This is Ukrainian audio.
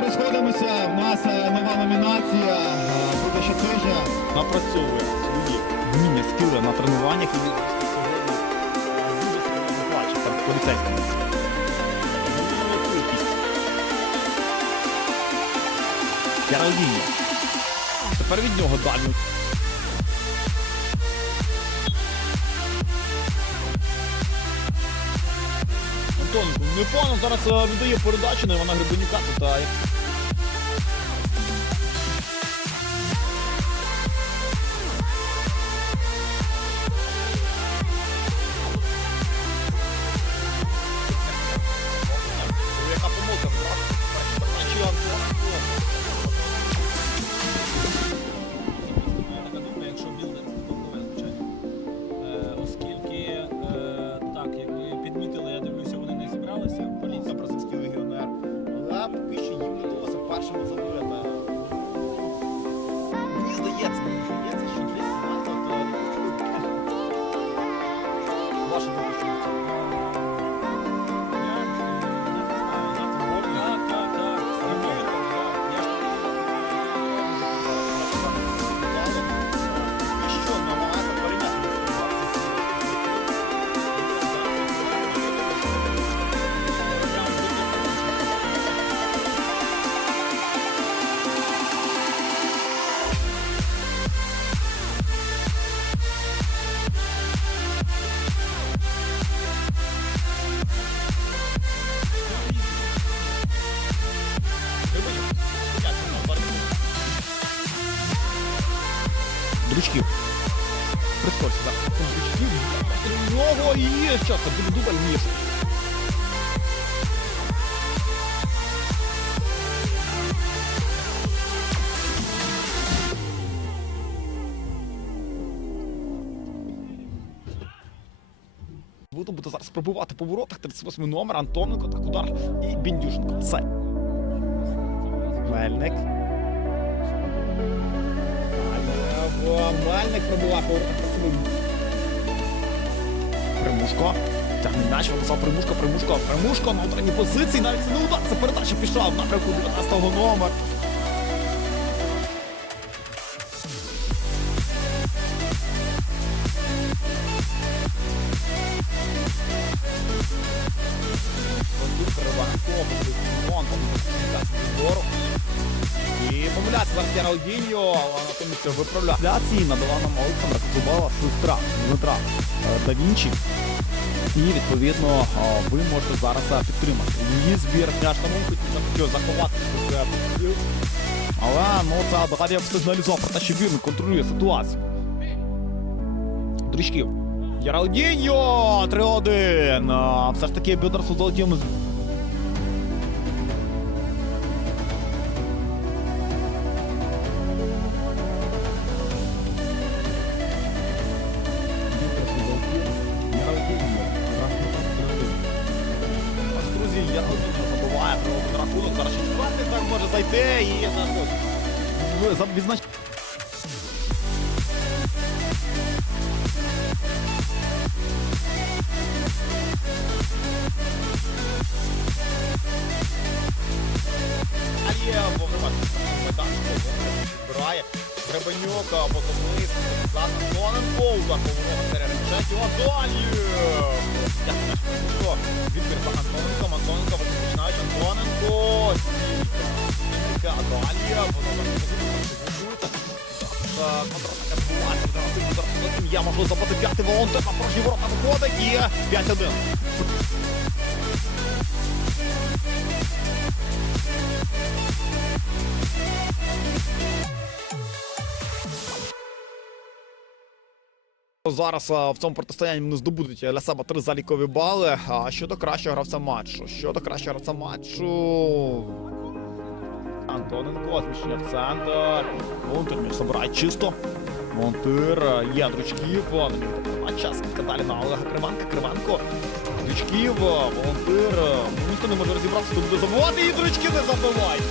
розходимося. У нас е, нова номінація. е, Буде ще тижня. напрацьовує свої вміння, скіли на тренуваннях і сьогодні е, поліцейськими. Я розумію. Тепер від нього дальню. Антоненко непогано зараз е, віддає передачу на Івана Гребенюка. Тут Дручків. Прискорся, так. Дручків. У нього і що, це буде дубль ніж. Буду буде зараз пробувати по воротах 38 номер Антоненко, так удар і Біндюшенко. Це. Мельник. Мельник пробував. Примушко. Тягне м'яч, Владислав Примушко, Примушко, Примушко на утренній позиції. Навіть це не удар, це передача пішла в напрямку 19-го номер. Зараз Яралдіньо, але виправляє. Ляції надала нам Олександра Кузубала сестра Дмитра е, да Вінчі. І відповідно е, ви можете зараз підтримати її збір. Я ж тому хотів заховати хотів. Але ну це я сигналізував про що він контролює ситуацію. Дрючків. Яралдіньо 3-1. Все ж таки Бедер Судолдім Ось, Друзі, я не забуває про один рахунок. Зараз ще четвертий так може зайти і зараз ви за- відзнач... Алієв майданчику збирає Гребенюк, Богомис, Злат Антоненко, удар по воротах переречать його Долєв! Відбір за Антоненком, Антоненко. Починають Антоненко, стійка, Долєв, контратака відбувається, альтернативно зараз потім я можу забити п'ятий волонтер, на порожні ворота виходить. І 5-1. Зараз в цьому протистоянні вони здобудуть для себе три залікові бали. А щодо кращого гравця матчу? Щодо кращого гравця матчу. Антоненко, зміщення в центр. Монтир між забирає чисто. Монтир е, є дручків. Час скільки на Олега Кривенка. Кривенко. Дручків, волонтир. Ну, ніхто не може розібратися, хто буде забивати, і дручки не забивають.